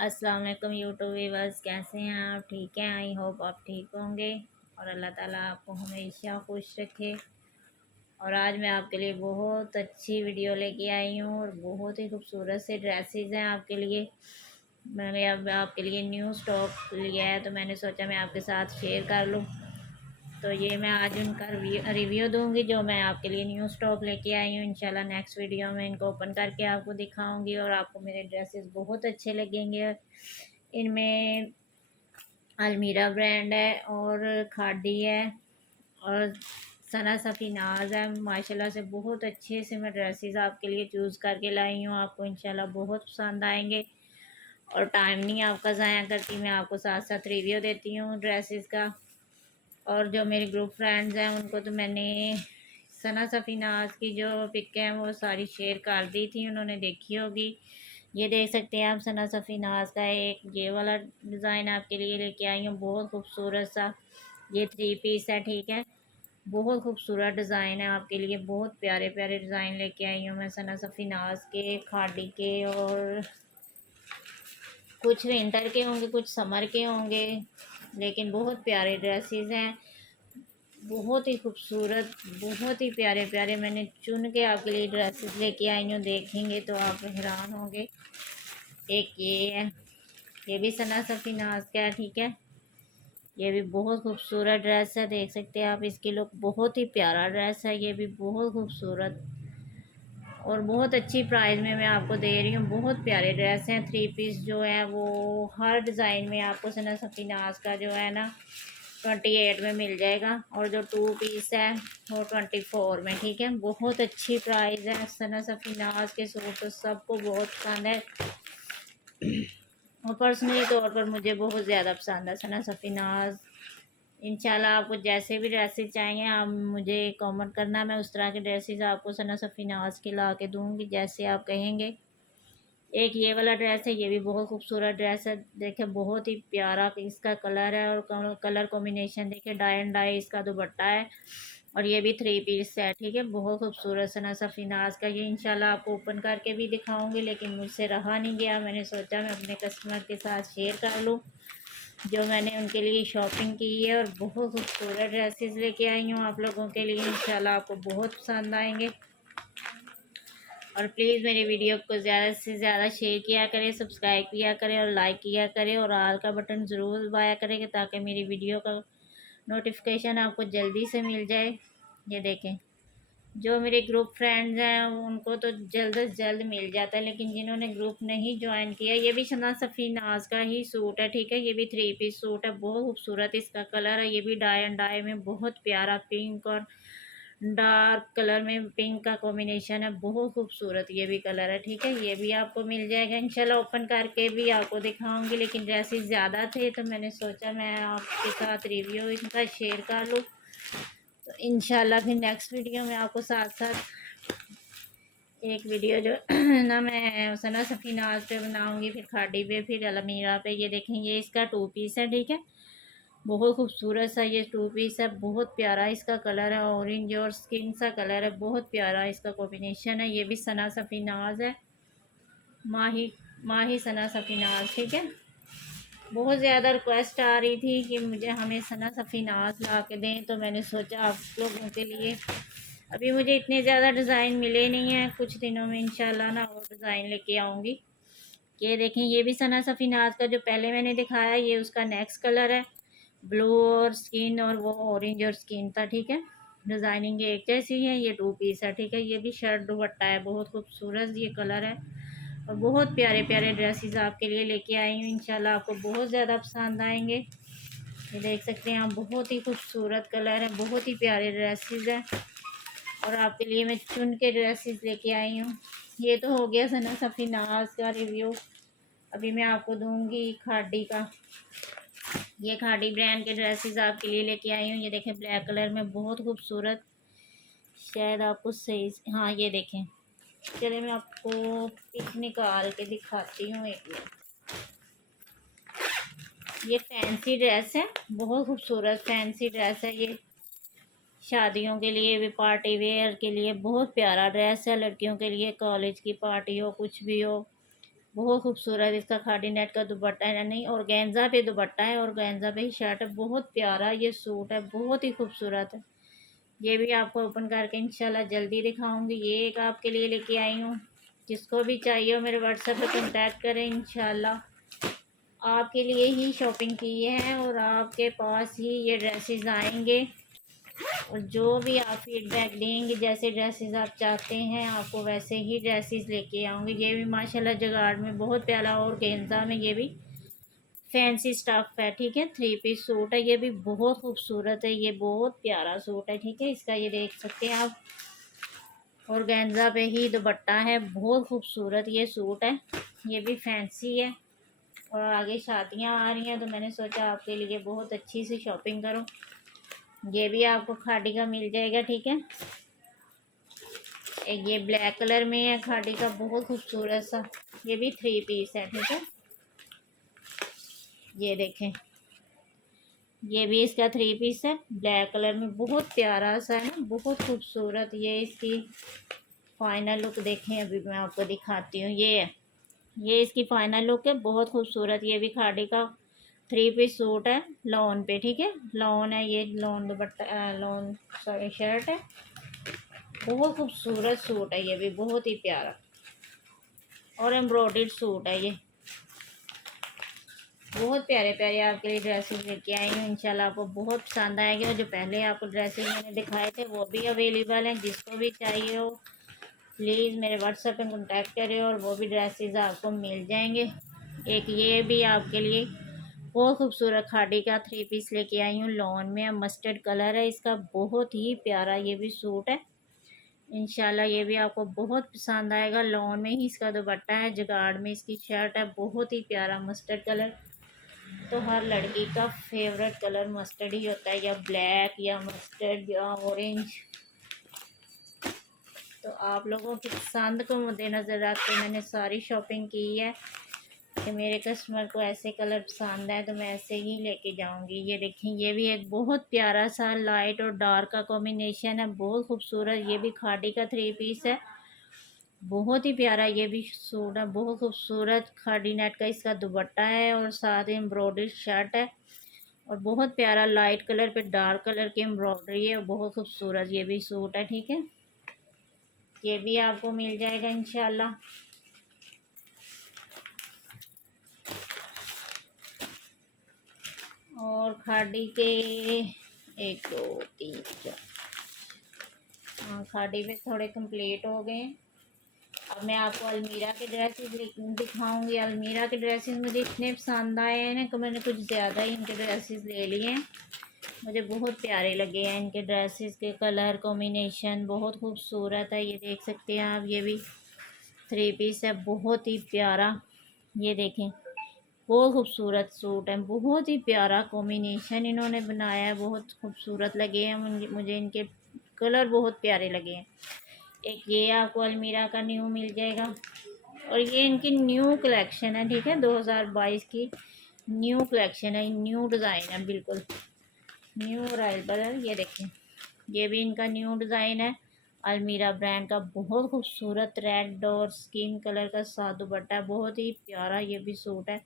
अस्सलाम वालेकुम YouTube viewers, कैसे हैं आप? ठीक हैं? आई होप आप ठीक होंगे और अल्लाह ताला आपको हमेशा खुश रखे। और आज मैं आपके लिए बहुत अच्छी वीडियो लेके आई हूँ और बहुत ही खूबसूरत से ड्रेसेस हैं आपके लिए। मैंने अब आपके लिए न्यू स्टॉक लिया है तो मैंने सोचा मैं आपके साथ शेयर कर लूँ। तो ये मैं आज उनका रिव्यू दूंगी जो मैं आपके लिए न्यू स्टॉक लेके आई हूँ। इंशाल्लाह नेक्स्ट वीडियो में इनको ओपन करके आपको दिखाऊंगी और आपको मेरे ड्रेसेस बहुत अच्छे लगेंगे। इनमें अलमीरा ब्रांड है और खादी है और सना सफ़ीनाज है। माशाल्लाह से बहुत अच्छे से मैं ड्रेसेस आपके लिए चूज़ करके लाई हूँ, आपको इंशाल्लाह बहुत पसंद आएंगे। और टाइम नहीं आपका ज़ाया करती, मैं आपको साथ साथ रिव्यू देती हूँ ड्रेसेस का। और जो मेरे ग्रुप फ्रेंड्स हैं उनको तो मैंने सना सफ़ीनाज की जो पिक है वो सारी शेयर कर दी थी, उन्होंने देखी होगी। ये देख सकते हैं आप सना सफ़ीनाज का एक ये वाला डिज़ाइन आपके लिए लेके आई हूँ, बहुत खूबसूरत सा। ये 3 पीस है, ठीक है। बहुत खूबसूरत डिज़ाइन है आपके लिए, बहुत प्यारे प्यारे डिज़ाइन लेके आई हूँ मैं सना सफ़ीनाज के, खादी के। और कुछ विंटर के होंगे, कुछ समर के होंगे, लेकिन बहुत प्यारे ड्रेसेस हैं, बहुत ही खूबसूरत, बहुत ही प्यारे प्यारे। मैंने चुन के आपके लिए ड्रेसेस लेके आई हूँ, देखेंगे तो आप हैरान होंगे। एक ये है, ये भी सना सफ़ीनाज का है, ठीक है। ये भी बहुत खूबसूरत ड्रेस है, देख सकते हैं आप इसकी लुक, बहुत ही प्यारा ड्रेस है। ये भी बहुत खूबसूरत और बहुत अच्छी प्राइस में मैं आपको दे रही हूँ। बहुत प्यारे ड्रेस हैं। 3 पीस जो है वो हर डिज़ाइन में आपको सना सफ़ीनाज का जो है ना 28 में मिल जाएगा और जो 2 पीस है वो 24 में, ठीक है। बहुत अच्छी प्राइस है। सना सफ़ीनाज के सूट तो सबको बहुत पसंद है और पर्सनली तौर पर मुझे बहुत ज़्यादा पसंद है सना सफ़ीनाज। इंशाल्लाह आपको जैसे भी ड्रेसेस चाहिए आप मुझे कमेंट करना, मैं उस तरह के ड्रेसेस आपको सना सफ़ीनाज के ला के दूँगी जैसे आप कहेंगे। एक ये वाला ड्रेस है, ये भी बहुत खूबसूरत ड्रेस है, देखिए बहुत ही प्यारा इसका कलर है और कलर कॉम्बिनेशन देखिए, डाई एंड डाई इसका दुपट्टा है। और ये भी 3 पीस है, ठीक है। बहुत खूबसूरत सना सफ़ीनाज का। ये इंशाल्लाह आपको ओपन करके भी दिखाऊंगी लेकिन मुझसे रहा नहीं गया, मैंने सोचा मैं अपने कस्टमर के साथ शेयर कर लूँ जो मैंने उनके लिए शॉपिंग की है। और बहुत खूबसूरत ड्रेसेस लेके आई हूँ आप लोगों के लिए, इंशाल्लाह आपको बहुत पसंद आएंगे। और प्लीज़ मेरी वीडियो को ज़्यादा से ज़्यादा शेयर किया करें, सब्सक्राइब किया करें और लाइक किया करें और ऑल का बटन ज़रूर दबाया करें ताकि मेरी वीडियो का नोटिफिकेशन आपको जल्दी से मिल जाए। ये देखें, जो मेरे ग्रुप फ्रेंड्स हैं उनको तो जल्द से जल्द मिल जाता है, लेकिन जिन्होंने ग्रुप नहीं ज्वाइन किया, ये भी सना सफ़ीनाज का ही सूट है, ठीक है। ये भी 3 पीस सूट है, बहुत खूबसूरत इसका कलर है। ये भी डाई एंड डाई में बहुत प्यारा पिंक और डार्क कलर में पिंक का कॉम्बिनेशन है, बहुत खूबसूरत ये भी कलर है, ठीक है। ये भी आपको मिल जाएगा, इंशाल्लाह ओपन करके भी आपको दिखाऊंगी लेकिन ड्रेसेस ज़्यादा थे तो मैंने सोचा मैं आपके साथ रिव्यू इनका शेयर कर लूँ। तो इंशाल्लाह फिर नेक्स्ट वीडियो में आपको साथ साथ एक वीडियो जो ना मैं सना सफ़ीनाज पे बनाऊंगी, फिर खाड़ी पे, फिर अलमीरा पे। ये देखें, ये इसका 2 पीस है, ठीक है। बहुत खूबसूरत सा ये 2 पीस है, बहुत प्यारा इसका कलर है, ऑरेंज और स्किन सा कलर है, बहुत प्यारा इसका कॉम्बिनेशन है। ये भी सना सफ़ीनाज है, माही माही सना सफ़ीनाज, ठीक है। बहुत ज़्यादा रिक्वेस्ट आ रही थी कि मुझे हमें सना सफ़ीनाज ला के दें, तो मैंने सोचा आप लोगों के लिए अभी मुझे इतने ज़्यादा डिज़ाइन मिले नहीं हैं, कुछ दिनों में इंशाल्लाह ना और डिज़ाइन लेके आऊँगी। ये देखें, ये भी सना सफ़ीनाज का जो पहले मैंने दिखाया ये उसका नेक्स्ट कलर है, ब्लू और स्किन और वो ऑरेंज और स्किन था, ठीक है। डिज़ाइनिंग एक जैसी है। ये 2 पीस है, ठीक है। ये भी शर्ट दुपट्टा है, बहुत खूबसूरत ये कलर है और बहुत प्यारे प्यारे ड्रेसेस आपके लिए लेके आई हूँ, इंशाल्लाह आपको बहुत ज़्यादा पसंद आएंगे। ये देख सकते हैं आप, बहुत ही खूबसूरत कलर है, बहुत ही प्यारे ड्रेसेस हैं और आपके लिए मैं चुन के ड्रेसेस लेके आई हूँ। ये तो हो गया सना सफ़ीनाज का रिव्यू। अभी मैं आपको दूंगी खाड़ी का। ये खाड़ी ब्रांड के ड्रेसेस आपके लिए लेके आई हूँ। ये देखें, ब्लैक कलर में बहुत खूबसूरत, शायद आपको सही, हाँ ये देखें। चलिए मैं आपको पिक निकाल के दिखाती हूँ एक मिनट। ये फैंसी ड्रेस है, बहुत खूबसूरत फैंसी ड्रेस है। ये शादियों के लिए भी, पार्टी वेयर के लिए बहुत प्यारा ड्रेस है, लड़कियों के लिए, कॉलेज की पार्टी हो, कुछ भी हो बहुत खूबसूरत इसका खादी नेट का दुपट्टा है, नहीं ऑर्गेन्जा पे दुपट्टा है, ऑर्गेन्जा पे ही शर्ट है। बहुत प्यारा ये सूट है, बहुत ही खूबसूरत है। ये भी आपको ओपन करके इंशाल्लाह जल्दी दिखाऊंगी। ये एक आपके लिए लेके आई हूँ। जिसको भी चाहिए हो मेरे व्हाट्सएप पे कांटेक्ट करें, इंशाल्लाह आपके लिए ही शॉपिंग की है और आपके पास ही ये ड्रेसेस आएंगे। और जो भी आप फीडबैक देंगे, जैसे ड्रेसेस आप चाहते हैं आपको वैसे ही ड्रेसेस लेके आऊँगी। ये भी माशाल्लाह जगाड़ में बहुत प्यारा और गेंजा में ये भी फैंसी स्टफ है, ठीक है। थ्री पीस सूट है, ये भी बहुत खूबसूरत है, ये बहुत प्यारा सूट है, ठीक है। इसका ये देख सकते हैं आप, और गेंजा पे ही दुपट्टा है, बहुत खूबसूरत ये सूट है। ये भी फैंसी है और आगे शादियां आ रही हैं तो मैंने सोचा आपके लिए बहुत अच्छी सी शॉपिंग करूं। ये भी आपको खादी का मिल जाएगा, ठीक है। एक ये ब्लैक कलर में है खादी का, बहुत खूबसूरत सा। ये भी थ्री पीस है, ठीक है। ये देखें, ये भी इसका थ्री पीस है, ब्लैक कलर में, बहुत प्यारा सा है ना, बहुत खूबसूरत। ये इसकी फाइनल लुक देखें, अभी मैं आपको दिखाती हूँ। ये है, ये इसकी फाइनल लुक है, बहुत खूबसूरत। ये भी खादी का थ्री पीस सूट है, लॉन पे, ठीक है। लॉन है ये, लॉन दुपट्टा, लॉन सॉरी शर्ट है। बहुत खूबसूरत सूट है, ये भी बहुत ही प्यारा और एम्ब्रॉयडर्ड सूट है ये। बहुत प्यारे प्यारे आपके लिए ड्रेसेस लेके आई हूँ, इंशाल्लाह आपको बहुत पसंद आएंगे। और जो पहले आपको ड्रेसेस मैंने दिखाए थे वो भी अवेलेबल हैं, जिसको भी चाहिए हो प्लीज़ मेरे व्हाट्सएप पे कांटेक्ट करें और वो भी ड्रेसेस आपको मिल जाएंगे। एक ये भी आपके लिए बहुत खूबसूरत खादी का थ्री पीस लेके आई हूँ, लॉन में, मस्टर्ड कलर है इसका, बहुत ही प्यारा ये भी सूट है। इंशाल्लाह ये भी आपको बहुत पसंद आएगा। लॉन में ही इसका दुपट्टा है, जगाड़ में इसकी शर्ट है, बहुत ही प्यारा मस्टर्ड कलर। तो हर लड़की का फेवरेट कलर मस्टर्ड ही होता है, या ब्लैक या मस्टर्ड या ऑरेंज। तो आप लोगों की पसंद को मद्देनज़र रख के मैंने सारी शॉपिंग की है कि मेरे कस्टमर को ऐसे कलर पसंद है तो मैं ऐसे ही लेके जाऊंगी। ये देखें, ये भी एक बहुत प्यारा सा लाइट और डार्क का कॉम्बिनेशन है, बहुत खूबसूरत। ये भी खादी का थ्री पीस है, बहुत ही प्यारा ये भी सूट है, बहुत खूबसूरत। खादी नेट का इसका दुपट्टा है और साथ ही एम्ब्रॉयडर्ड शर्ट है, और बहुत प्यारा लाइट कलर पे डार्क कलर की एम्ब्रॉयडरी है, बहुत खूबसूरत ये भी सूट है, ठीक है। ये भी आपको मिल जाएगा इंशाल्लाह। और खादी के एक दो तीन चार, हाँ खादी पे थोड़े कंप्लीट हो गए। अब मैं आपको अलमीरा के ड्रेसेस दिखाऊंगी। अलमीरा के ड्रेसेस मुझे इतने पसंद आए हैं ना कि मैंने कुछ ज़्यादा ही इनके ड्रेसेस ले लिए हैं। मुझे बहुत प्यारे लगे हैं इनके ड्रेसेस के कलर कॉम्बिनेशन, बहुत खूबसूरत है। ये देख सकते हैं आप, ये भी थ्री पीस है, बहुत ही प्यारा। ये देखें, बहुत खूबसूरत सूट है, बहुत ही प्यारा कॉम्बिनेशन इन्होंने बनाया है, बहुत खूबसूरत लगे हैं मुझे इनके कलर बहुत प्यारे लगे हैं। एक ये आपको अलमीरा का न्यू मिल जाएगा, और ये इनकी न्यू कलेक्शन है, ठीक है। 2022 की न्यू कलेक्शन है, न्यू डिज़ाइन है, बिल्कुल न्यू अराइवल है। ये देखें, ये भी इनका न्यू डिज़ाइन है, अलमीरा ब्रांड का, बहुत खूबसूरत रेड और स्किन कलर का साथ दुपट्टा, बहुत ही प्यारा ये भी सूट है।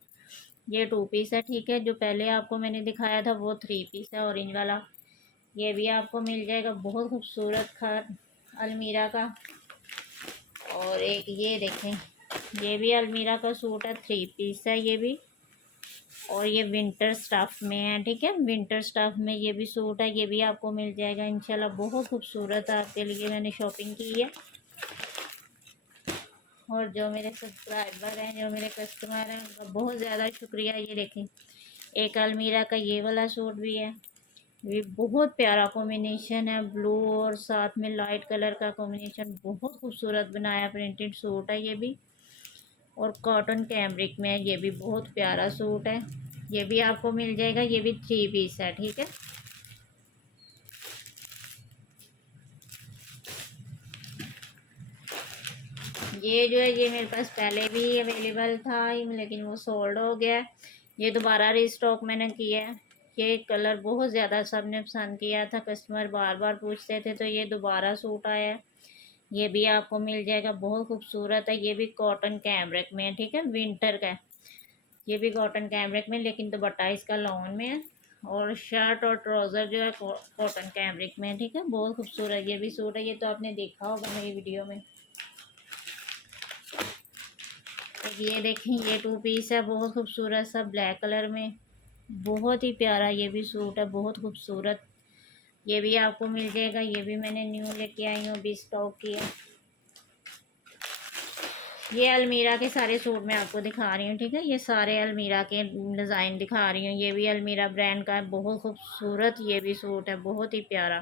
ये टू पीस है, ठीक है। जो पहले आपको मैंने दिखाया था वो थ्री पीस है, ऑरेंज वाला। ये भी आपको मिल जाएगा, बहुत खूबसूरत खर अलमीरा का। और एक ये देखें, ये भी अलमीरा का सूट है, थ्री पीस है ये भी, और ये विंटर स्टफ में है, ठीक है। विंटर स्टफ में ये भी सूट है, ये भी आपको मिल जाएगा इंशाल्लाह। बहुत खूबसूरत आपके लिए मैंने शॉपिंग की है। और जो मेरे सब्सक्राइबर हैं, जो मेरे कस्टमर हैं, उनका बहुत ज़्यादा शुक्रिया। ये देखें, एक अलमीरा का ये वाला सूट भी है, ये बहुत प्यारा कॉम्बिनेशन है, ब्लू और साथ में लाइट कलर का कॉम्बिनेशन, बहुत खूबसूरत बनाया, प्रिंटेड सूट है ये भी, और कॉटन कैमरिक में है। ये भी बहुत प्यारा सूट है, ये भी आपको मिल जाएगा। ये भी थ्री पीस है, ठीक है। ये जो है, ये मेरे पास पहले भी अवेलेबल था लेकिन वो सोल्ड हो गया है। ये दोबारा रिस्टॉक मैंने किया है। ये कलर बहुत ज़्यादा सबने पसंद किया था, कस्टमर बार बार पूछते थे, तो ये दोबारा सूट आया है। ये भी आपको मिल जाएगा, बहुत खूबसूरत है। ये भी कॉटन कैमरिक में है, ठीक है, विंटर का है। ये भी कॉटन कैमरिक में, लेकिन दुपट्टा इसका लॉन में है। और शर्ट और ट्राउज़र जो है कॉटन कैमरिक में है, ठीक है, बहुत खूबसूरत ये भी सूट है। ये तो आपने देखा होगा मेरी वीडियो में। ये देखें, ये 2 पीस है, बहुत खूबसूरत सा ब्लैक कलर में, बहुत ही प्यारा ये भी सूट है, बहुत खूबसूरत। ये भी आपको मिल जाएगा। ये भी मैंने न्यू लेके आई हूँ, अभी स्टॉक किया। ये अलमीरा के सारे सूट मैं आपको दिखा रही हूँ, ठीक है, ये सारे अलमीरा के डिज़ाइन दिखा रही हूँ। ये भी अलमीरा ब्रांड का है, बहुत खूबसूरत ये भी सूट है, बहुत ही प्यारा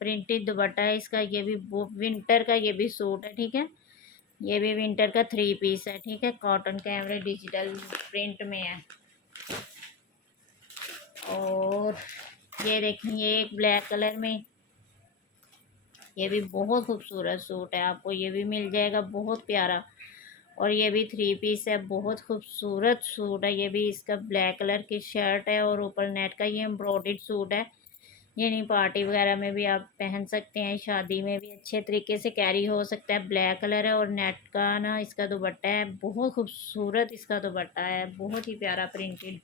प्रिंटेड दुपट्टा है इसका। ये भी विंटर का ये भी सूट है, ठीक है, ये भी विंटर का 3 पीस है, ठीक है, कॉटन कैमरे डिजिटल प्रिंट में है। और ये देखिए एक ब्लैक कलर में, ये भी बहुत खूबसूरत सूट है, आपको ये भी मिल जाएगा, बहुत प्यारा। और ये भी 3 पीस है, बहुत खूबसूरत सूट है। ये भी इसका ब्लैक कलर की शर्ट है और ऊपर नेट का ये एम्ब्रॉयडर्ड सूट है। यानी पार्टी वगैरह में भी आप पहन सकते हैं, शादी में भी अच्छे तरीके से कैरी हो सकता है। ब्लैक कलर है और नेट का ना इसका दुपट्टा है, बहुत खूबसूरत इसका दुपट्टा है, बहुत ही प्यारा प्रिंटेड।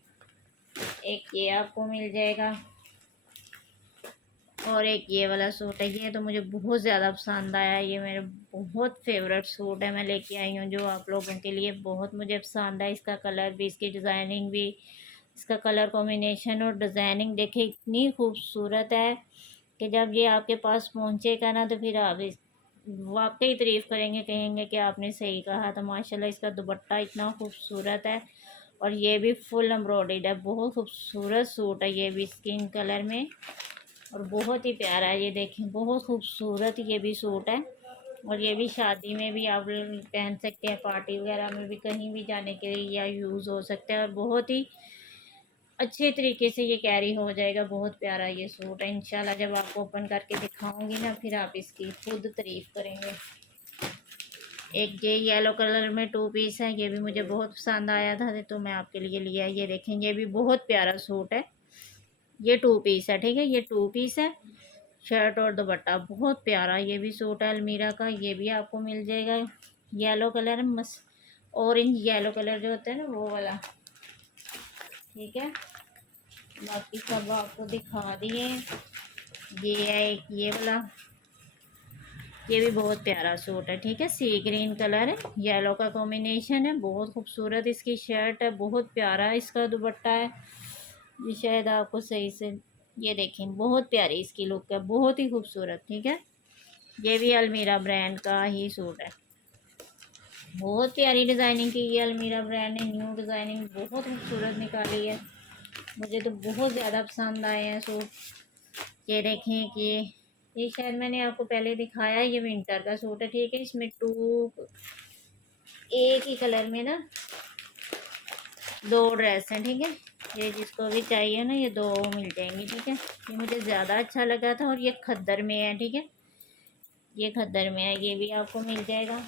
एक ये आपको मिल जाएगा और एक ये वाला सूट है। ये तो मुझे बहुत ज़्यादा पसंद आया, ये मेरे बहुत फेवरेट सूट है, मैं लेके आई हूँ जो आप लोगों के लिए, बहुत मुझे पसंद है। इसका कलर भी, इसकी डिज़ाइनिंग भी, इसका कलर कॉम्बिनेशन और डिज़ाइनिंग देखिए इतनी खूबसूरत है कि जब ये आपके पास पहुँचेगा ना तो फिर आप इस वाकई तारीफ़ करेंगे, कहेंगे कि आपने सही कहा। तो माशाल्लाह इसका दुपट्टा इतना खूबसूरत है और ये भी फुल एम्ब्रॉयडर्ड है, बहुत खूबसूरत सूट है। ये भी स्किन कलर में और बहुत ही प्यारा है, ये देखें बहुत खूबसूरत ये भी सूट है। और ये भी शादी में भी आप पहन सकते हैं, पार्टी वगैरह में भी कहीं भी जाने के लिए या यूज़ हो सकता है। और बहुत ही अच्छे तरीके से ये कैरी हो जाएगा, बहुत प्यारा ये सूट है। इंशाल्लाह जब आपको ओपन करके दिखाऊंगी ना फिर आप इसकी खुद तारीफ़ करेंगे। एक ये येलो कलर में 2 पीस है, ये भी मुझे बहुत पसंद आया था तो मैं आपके लिए लिया। ये देखें, ये भी बहुत प्यारा सूट है, ये 2 पीस है, ठीक है, ये 2 पीस है, शर्ट और दुपट्टा बहुत प्यारा ये भी सूट है अलमीरा का। ये भी आपको मिल जाएगा, येलो कलर मस ऑरेंज येलो कलर जो होता है ना वो वाला, ठीक है। बाकी सब आपको दिखा दिए। ये है एक ये वाला, ये भी बहुत प्यारा सूट है, ठीक है, सी ग्रीन कलर है, येलो का कॉम्बिनेशन है, बहुत खूबसूरत इसकी शर्ट है, बहुत प्यारा इसका दुपट्टा है। ये शायद आपको सही से ये देखें, बहुत प्यारी इसकी लुक है, बहुत ही खूबसूरत, ठीक है। ये भी अलमीरा ब्रांड का ही सूट है, बहुत प्यारी डिज़ाइनिंग की ये अलमीरा ब्रांड ने न्यू डिज़ाइनिंग बहुत खूबसूरत निकाली है, मुझे तो बहुत ज़्यादा पसंद आए हैं सूट। ये देखें कि ये शायद मैंने आपको पहले दिखाया, ये विंटर का सूट है, ठीक है, इसमें 2 एक ही कलर में ना 2 ड्रेस हैं, ठीक है। ये जिसको भी चाहिए ना ये 2 मिल जाएंगी, ठीक है। ये मुझे ज़्यादा अच्छा लगा था और ये खद्दर में है, ठीक है, ये खद्दर में है, ये भी आपको मिल जाएगा।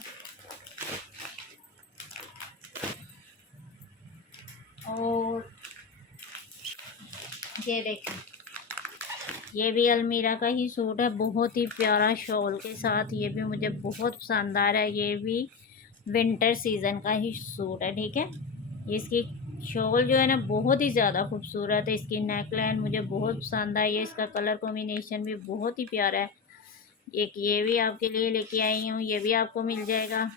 और ये देखें, ये भी अलमीरा का ही सूट है, बहुत ही प्यारा शॉल के साथ, ये भी मुझे बहुत पसंद आ रहा है। ये भी विंटर सीज़न का ही सूट है, ठीक है। इसकी शॉल जो है ना बहुत ही ज़्यादा खूबसूरत है, इसकी नेकलाइन मुझे बहुत पसंद आई है, इसका कलर कॉम्बिनेशन भी बहुत ही प्यारा है। एक ये भी आपके लिए लेके आई हूँ, ये भी आपको मिल जाएगा।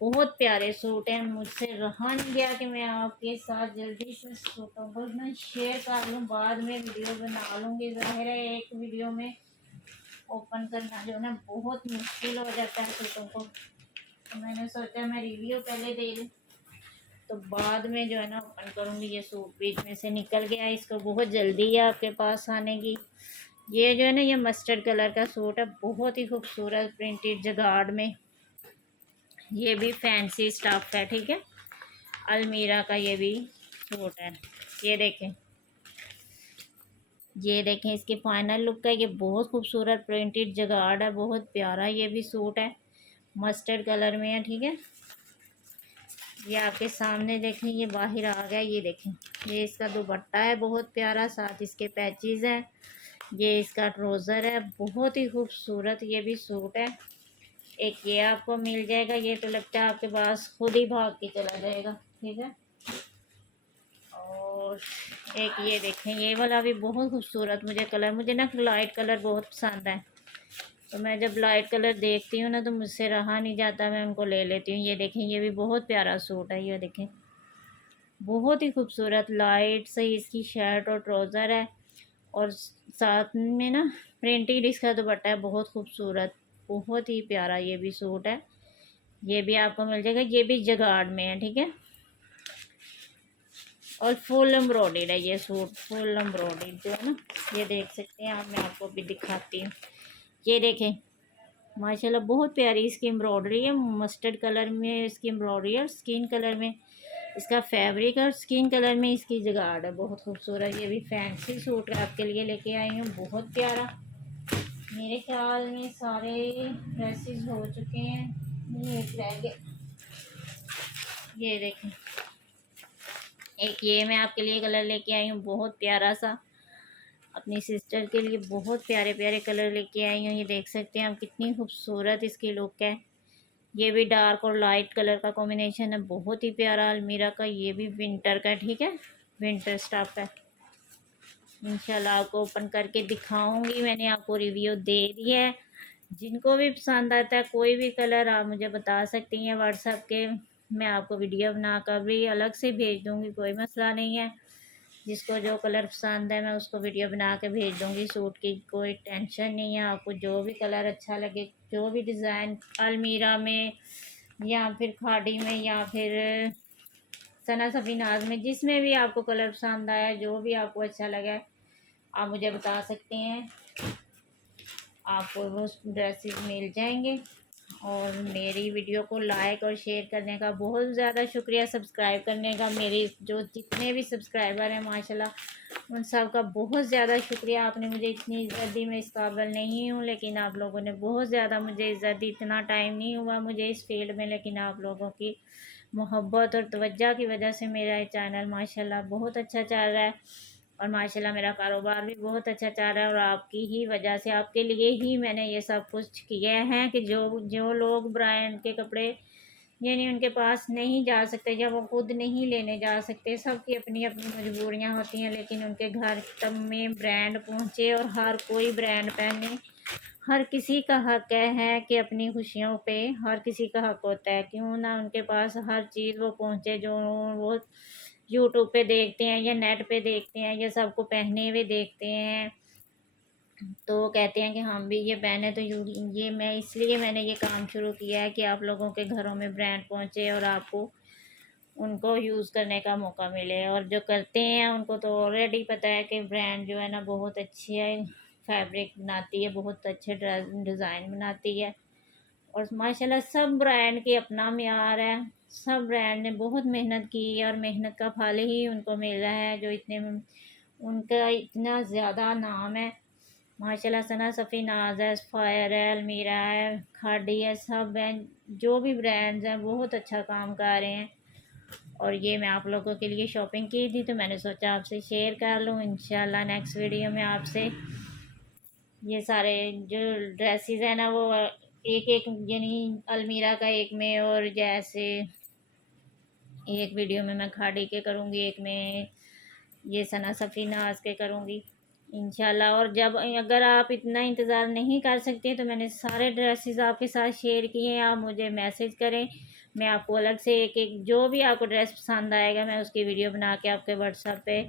बहुत प्यारे सूट हैं, मुझसे रहा नहीं गया कि मैं आपके साथ जल्दी से सूटों को ना शेयर कर लूँ, बाद में वीडियो बना लूँगी। ज़ाहिर है एक वीडियो में ओपन करना जो ना बहुत मुश्किल हो जाता है सूटों को, तो मैंने सोचा मैं रिव्यू पहले दे दूँ तो बाद में जो है ना ओपन करूँगी। ये सूट बीच में से निकल गया, इसको बहुत जल्दी है आपके पास आने की। ये जो है ना ये मस्टर्ड कलर का सूट है, बहुत ही खूबसूरत प्रिंटेड जगाड़ में, ये भी फैंसी स्टफ है, ठीक है, अलमीरा का ये भी सूट है। ये देखें, ये देखें इसकी फाइनल लुक है, ये बहुत खूबसूरत प्रिंटेड जगाड़ है, बहुत प्यारा ये भी सूट है, मस्टर्ड कलर में है, ठीक है। ये आपके सामने देखें, ये बाहर आ गया, ये देखें, ये इसका दुपट्टा है बहुत प्यारा, साथ इसके पैचेस हैं। ये इसका ट्राउज़र है, बहुत ही खूबसूरत ये भी सूट है। एक ये आपको मिल जाएगा, ये तो लगता है आपके पास खुद ही भाग के चला जाएगा, ठीक है। और एक ये देखें, ये वाला भी बहुत खूबसूरत मुझे कलर, मुझे ना लाइट कलर बहुत पसंद है, तो मैं जब लाइट कलर देखती हूँ ना तो मुझसे रहा नहीं जाता, मैं उनको ले लेती हूँ। ये देखें, ये भी बहुत प्यारा सूट है, ये देखें बहुत ही खूबसूरत लाइट सही इसकी शर्ट और ट्राउज़र है, और साथ में ना प्रिंटेड इसका दुपट्टा है, बहुत खूबसूरत, बहुत ही प्यारा ये भी सूट है। ये भी आपको मिल जाएगा, ये भी जगाड़ में है, ठीक है। और फुल एम्ब्रॉयडर्ड है ये सूट, फुल एम्ब्रॉयडर्ड जो है ना, ये देख सकते हैं आप, मैं आपको भी दिखाती हूँ। ये देखें माशाल्लाह बहुत प्यारी इसकी एम्ब्रॉयडरी है, मस्टर्ड कलर में इसकी एम्ब्रॉयडरी है, स्किन कलर में इसका फैब्रिक और स्किन कलर में इसकी जगाड़ है, बहुत खूबसूरत। ये भी फैंसी सूट आपके लिए लेके आई हूँ, बहुत प्यारा। मेरे ख्याल में सारे ड्रेसेस हो चुके हैं, ये एक रह गए। ये देखें, एक ये मैं आपके लिए कलर लेके आई हूँ, बहुत प्यारा सा, अपनी सिस्टर के लिए बहुत प्यारे प्यारे कलर लेके आई हूँ। ये देख सकते हैं आप कितनी खूबसूरत इसकी लुक है। ये भी डार्क और लाइट कलर का कॉम्बिनेशन है, बहुत ही प्यारा अलमीरा का। ये भी विंटर का, ठीक है, विंटर स्टफ है। इंशाल्लाह आपको ओपन करके दिखाऊंगी, मैंने आपको रिव्यू दे दिया है। जिनको भी पसंद आता है कोई भी कलर आप मुझे बता सकती हैं व्हाट्सएप के, मैं आपको वीडियो बनाकर भी अलग से भेज दूंगी, कोई मसला नहीं है। जिसको जो कलर पसंद है मैं उसको वीडियो बना के भेज दूंगी, सूट की कोई टेंशन नहीं है। आपको जो भी कलर अच्छा लगे, जो भी डिज़ाइन अलमीरा में या फिर खाड़ी में या फिर सना सफ़ीनाज में, जिसमें भी आपको कलर पसंद आया, जो भी आपको अच्छा लगा आप मुझे बता सकते हैं, आपको वो ड्रेसेस मिल जाएंगे। और मेरी वीडियो को लाइक और शेयर करने का बहुत ज़्यादा शुक्रिया, सब्सक्राइब करने का। मेरे जो जितने भी सब्सक्राइबर हैं माशाल्लाह उन सब का बहुत ज़्यादा शुक्रिया। आपने मुझे इतनी इज़्ज़त दी, मैं इस काबिल नहीं हूँ, लेकिन आप लोगों ने बहुत ज़्यादा मुझे इज़्ज़त दी। इतना टाइम नहीं हुआ मुझे इस फील्ड में, लेकिन आप लोगों की मोहब्बत और तवज्जो की वजह से मेरा ये चैनल माशाल्लाह बहुत अच्छा चल रहा है, और माशाल्लाह मेरा कारोबार भी बहुत अच्छा चल रहा है। और आपकी ही वजह से, आपके लिए ही मैंने ये सब कुछ किया है कि जो जो लोग ब्रांड के कपड़े यानी उनके पास नहीं जा सकते या वो खुद नहीं लेने जा सकते, सबकी अपनी अपनी मजबूरियां होती हैं, लेकिन उनके घर तक में ब्रांड पहुंचे और हर कोई ब्रांड पहने। हर किसी का हक है कि अपनी खुशियों पे हर किसी का हक होता है, क्यों ना उनके पास हर चीज़ वो पहुंचे जो वो यूट्यूब पे देखते हैं या नेट पे देखते हैं या सबको पहने हुए देखते हैं, तो वो कहते हैं कि हम भी ये पहने। तो ये मैं इसलिए मैंने ये काम शुरू किया है कि आप लोगों के घरों में ब्रांड पहुंचे और आपको उनको यूज़ करने का मौका मिले। और जो करते हैं उनको तो ऑलरेडी पता है कि ब्रांड जो है ना बहुत अच्छी है, फैब्रिक बनाती है, बहुत अच्छे डिज़ाइन बनाती है। और माशाल्लाह सब ब्रांड की अपना म्यार है, सब ब्रांड ने बहुत मेहनत की है और मेहनत का फल ही उनको मिल रहा है, जो इतने उनका इतना ज़्यादा नाम है माशाल्लाह। सना सफ़ी नाज है, फायर है, अलमीरा है, खाड़ी है, सब हैं, जो भी ब्रांड्स हैं बहुत अच्छा काम कर रहे हैं। और ये मैं आप लोगों के लिए शॉपिंग की थी तो मैंने सोचा आपसे शेयर कर लूँ। इंशाल्लाह नेक्स्ट वीडियो में आपसे ये सारे जो ड्रेसेस हैं ना वो एक एक यानी अलमीरा का एक में, और जैसे एक वीडियो में मैं खाड़ी के करूँगी, एक में ये सना सफ़ी नाज के करूँगी इंशाल्लाह। और जब अगर आप इतना इंतज़ार नहीं कर सकते तो मैंने सारे ड्रेसेस आपके साथ शेयर किए हैं, आप मुझे मैसेज करें, मैं आपको अलग से एक एक जो भी आपको ड्रेस पसंद आएगा मैं उसकी वीडियो बना के आपके व्हाट्सएप पे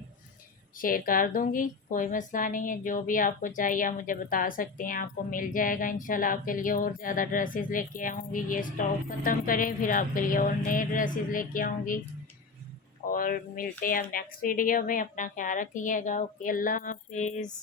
शेयर कर दूँगी, कोई मसला नहीं है। जो भी आपको चाहिए आप मुझे बता सकते हैं, आपको मिल जाएगा इंशाल्लाह। आपके लिए और ज़्यादा ड्रेसेस लेके आऊँगी, ये स्टॉक ख़त्म करें फिर आपके लिए और नए ड्रेसेस लेके आऊँगी। और मिलते हैं अब नेक्स्ट वीडियो में, अपना ख्याल रखिएगा। ओके, अल्लाह हाफिज़।